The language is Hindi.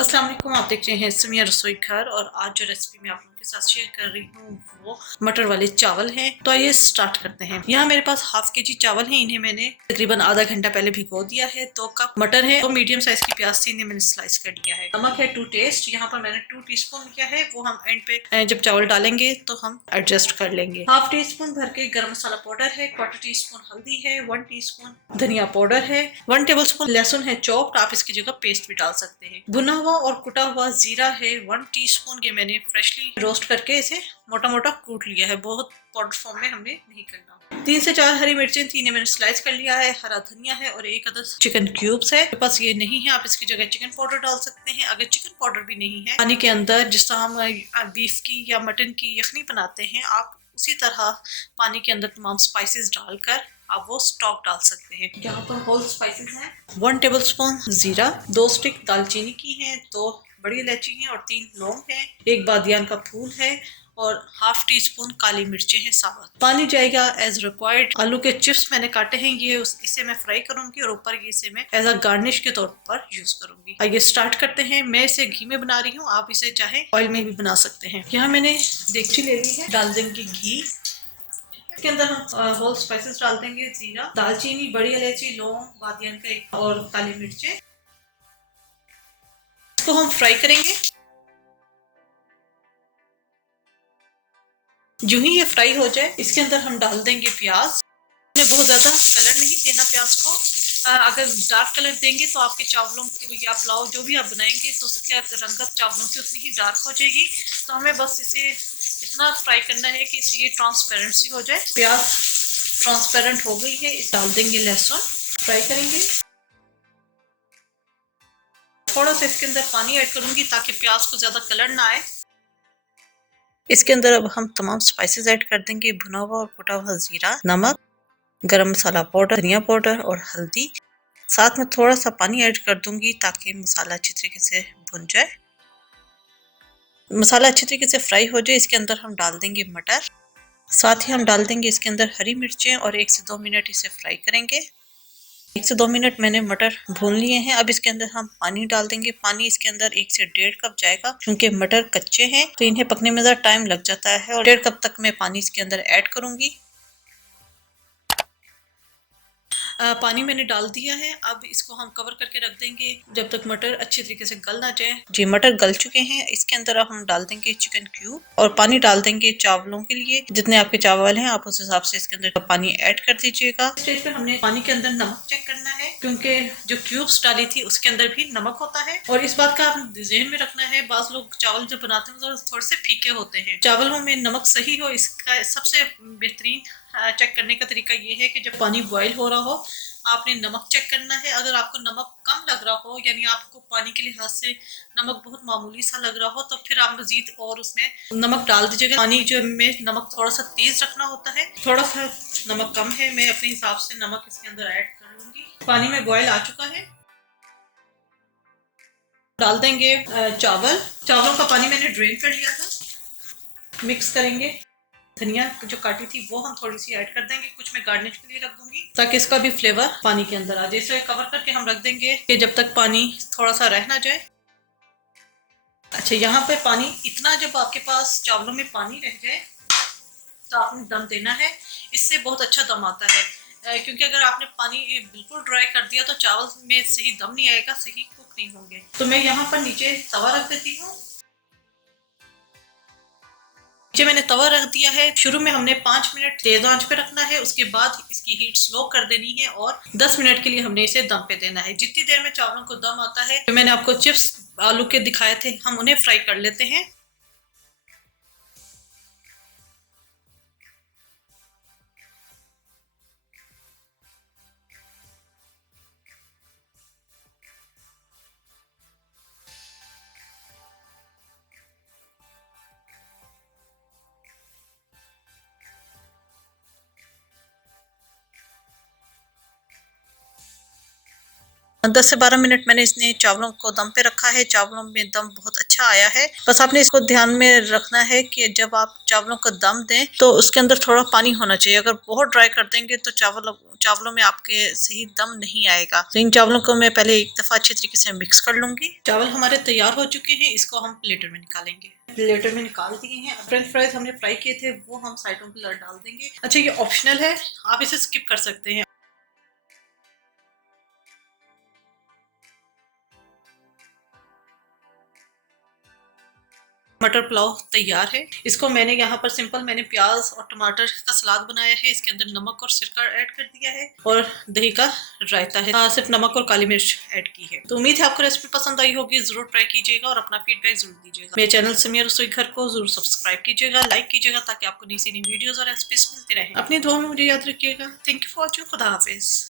अस्सलाम वालेकुम। आप देख रहे हैं सुमिया रसोई घर और आज जो रेसिपी मैं आप लोगों के साथ शेयर कर रही हूँ वो मटर वाले चावल हैं। तो आइए स्टार्ट करते हैं। यहाँ मेरे पास हाफ के जी चावल हैं, इन्हें मैंने तकरीबन आधा घंटा पहले भिगो दिया है। 2 कप मटर है, 2 मीडियम साइज की प्याज थी, इन्हें मैंने स्लाइस कर लिया है। नमक है 2 टेस्ट, यहाँ पर मैंने 2 टीस्पून लिया है, वो हम एंड पे जब चावल डालेंगे तो हम एडजस्ट कर लेंगे। हाफ टी स्पून भर के गर्म मसाला पाउडर है, 1/4 टीस्पून हल्दी है, 1 टीस्पून धनिया पाउडर है, 1 टेबल स्पून लहसुन है चॉप्ड, आप इसकी जगह पेस्ट भी डाल सकते हैं। भुना हुआ और कुटा हुआ जीरा है 1 टीस्पून, ये मैंने फ्रेशली रोस्ट करके इसे मोटा मोटा कूट लिया है, बहुत पाउडर फॉर्म में हमने नहीं करना। 3 से 4 हरी मिर्चें थी, इन्हें मैंने स्लाइस कर लिया है, हरा धनिया है और 1 अदद चिकन क्यूब्स है। मेरे पास ये नहीं है, आप इसकी जगह चिकन पाउडर डाल सकते हैं। अगर चिकन पाउडर भी नहीं है, पानी के अंदर जिस तरह हम बीफ की या मटन की यखनी बनाते हैं, आप उसी तरह पानी के अंदर तमाम स्पाइसेस डालकर आप वो स्टॉक डाल सकते हैं। यहाँ पर होल स्पाइसेस हैं, 1 टेबल स्पून जीरा, 2 स्टिक दालचीनी की हैं, 2 बड़ी इलायची हैं और 3 लौंग हैं, 1 बादियान का फूल है और हाफ टी स्पून काली मिर्चें हैं साबुत। पानी जाएगा एज रिक्वायर्ड। आलू के चिप्स मैंने काटे हैं, ये इसे मैं फ्राई करूंगी और ऊपर इसे मैं एज अ गार्निश के तौर पर यूज करूंगी। आइए स्टार्ट करते हैं। मैं इसे घी में बना रही हूँ, आप इसे चाहे ऑयल में भी बना सकते हैं। यहाँ मैंने देगची ले ली है, डाल देंगे घी। इसके अंदर हम होल स्पाइसेस डाल देंगे, जीरा, दालचीनी, बड़ी इलायची, लौंग, बादियान का और काली मिर्चें। इसको हम फ्राई करेंगे। जो ही ये फ्राई हो जाए इसके अंदर हम डाल देंगे प्याज। बहुत ज्यादा कलर नहीं देना प्याज को, अगर डार्क कलर देंगे तो आपके चावलों की या पुलाव जो भी आप बनाएंगे तो उसकी रंगत चावलों की उतनी ही डार्क हो जाएगी। तो हमें बस इसे इतना फ्राई करना है कि ये ट्रांसपेरेंसी हो जाए। प्याज ट्रांसपेरेंट हो गई है, इस डाल देंगे लहसुन, फ्राई करेंगे। थोड़ा सा इसके अंदर पानी ऐड करूंगी ताकि प्याज को ज्यादा कलर ना आए। इसके अंदर अब हम तमाम स्पाइसेस ऐड कर देंगे, भुना हुआ और कुटा हुआ जीरा, नमक, गरम मसाला पाउडर, धनिया पाउडर और हल्दी। साथ में थोड़ा सा पानी ऐड कर दूंगी ताकि मसाला अच्छी तरीके से भुन जाए। मसाला अच्छी तरीके से फ्राई हो जाए, इसके अंदर हम डाल देंगे मटर। साथ ही हम डाल देंगे इसके अंदर हरी मिर्चें और 1 से 2 मिनट इसे फ्राई करेंगे। 1 से 2 मिनट मैंने मटर भून लिए हैं। अब इसके अंदर हम पानी डाल देंगे। पानी इसके अंदर 1 से 1.5 कप जाएगा, क्योंकि मटर कच्चे हैं तो इन्हें पकने में ज़रा टाइम लग जाता है, और 1.5 कप तक मैं पानी इसके अंदर ऐड करूंगी। पानी मैंने डाल दिया है, अब इसको हम कवर करके रख देंगे जब तक मटर अच्छी तरीके से गल ना जाए। जी मटर गल चुके हैं, इसके अंदर अब हम डाल देंगे चिकन क्यूब और पानी डाल देंगे चावलों के लिए। जितने आपके चावल हैं आप उस हिसाब से इसके अंदर पानी ऐड कर दीजिएगा। इस स्टेज पे हमने पानी के अंदर नमक चेक करना है, क्योंकि जो क्यूब्स डाली थी उसके अंदर भी नमक होता है। और इस बात का आप ज़हन में रखना है, बाज़ लोग चावल जब बनाते हैं थोड़े से फीके होते हैं। चावलों में नमक सही हो, इसका सबसे बेहतरीन चेक करने का तरीका ये है कि जब पानी बॉयल हो रहा हो आपने नमक चेक करना है। अगर आपको नमक कम लग रहा हो, यानी आपको पानी के लिहाज से नमक बहुत मामूली सा लग रहा हो, तो फिर आप मजीद और उसमें नमक डाल दीजिएगा। पानी जो में नमक थोड़ा सा तेज रखना होता है। थोड़ा सा नमक कम है, मैं अपने हिसाब से नमक इसके अंदर ऐड कर लूंगी। पानी में बॉयल आ चुका है, डाल देंगे चावलों का पानी मैंने ड्रेन कर लिया था। मिक्स करेंगे। धनिया जो काटी थी वो हम थोड़ी सी ऐड कर देंगे, कुछ मैं गार्निश के लिए रख दूंगी ताकि इसका भी फ्लेवर पानी के अंदर आ जाए। इसे कवर करके हम रख देंगे कि जब तक पानी थोड़ा सा रह ना जाए। अच्छा, यहाँ पे पानी इतना, जब आपके पास चावलों में पानी रह जाए तो आपने दम देना है। इससे बहुत अच्छा दम आता है, क्योंकि अगर आपने पानी बिल्कुल ड्राई कर दिया तो चावल में सही दम नहीं आएगा, सही कुक नहीं होंगे। तो मैं यहाँ पर नीचे तवा रख देती हूँ। नीचे मैंने तवा रख दिया है। शुरू में हमने 5 मिनट तेज आंच पे रखना है, उसके बाद इसकी हीट स्लो कर देनी है और 10 मिनट के लिए हमने इसे दम पे देना है। जितनी देर में चावलों को दम आता है, जो मैंने आपको चिप्स आलू के दिखाए थे, हम उन्हें फ्राई कर लेते हैं। दस से 12 मिनट मैंने इसने चावलों को दम पे रखा है। चावलों में दम बहुत अच्छा अच्छा आया है। बस आपने इसको ध्यान में रखना है कि जब आप चावलों का दम दें तो उसके अंदर थोड़ा पानी होना चाहिए। अगर बहुत ड्राई कर देंगे तो चावलों में आपके सही दम नहीं आएगा। तो इन चावलों को मैं पहले एक दफा अच्छी तरीके से मिक्स कर लूंगी। चावल हमारे तैयार हो चुके हैं, इसको हम प्लेटर में निकालेंगे। प्लेटर में निकाल दिए हैं। फ्रेंच फ्राइज हमने फ्राई किए थे वो हम साइडों पर डाल देंगे। अच्छा, ये ऑप्शनल है, आप इसे स्किप कर सकते हैं। मटर पुलाव तैयार है। इसको मैंने यहाँ पर सिंपल मैंने प्याज और टमाटर का सलाद बनाया है। इसके अंदर नमक और सिरका ऐड कर दिया है और दही का रायता है। सिर्फ नमक और काली मिर्च ऐड की है। तो उम्मीद है आपको रेसिपी पसंद आई होगी। जरूर ट्राई कीजिएगा और अपना फीडबैक जरूर दीजिएगा। मेरे चैनल समिया रसोई घर को जरूर सब्सक्राइब कीजिएगा, लाइक कीजिएगा ताकि आपको नई सी नई वीडियोस और रेसिपीज मिलती रहे। अपनी दुआ में मुझे याद रखिएगा। Thank you for watching. खुदा हाफिज।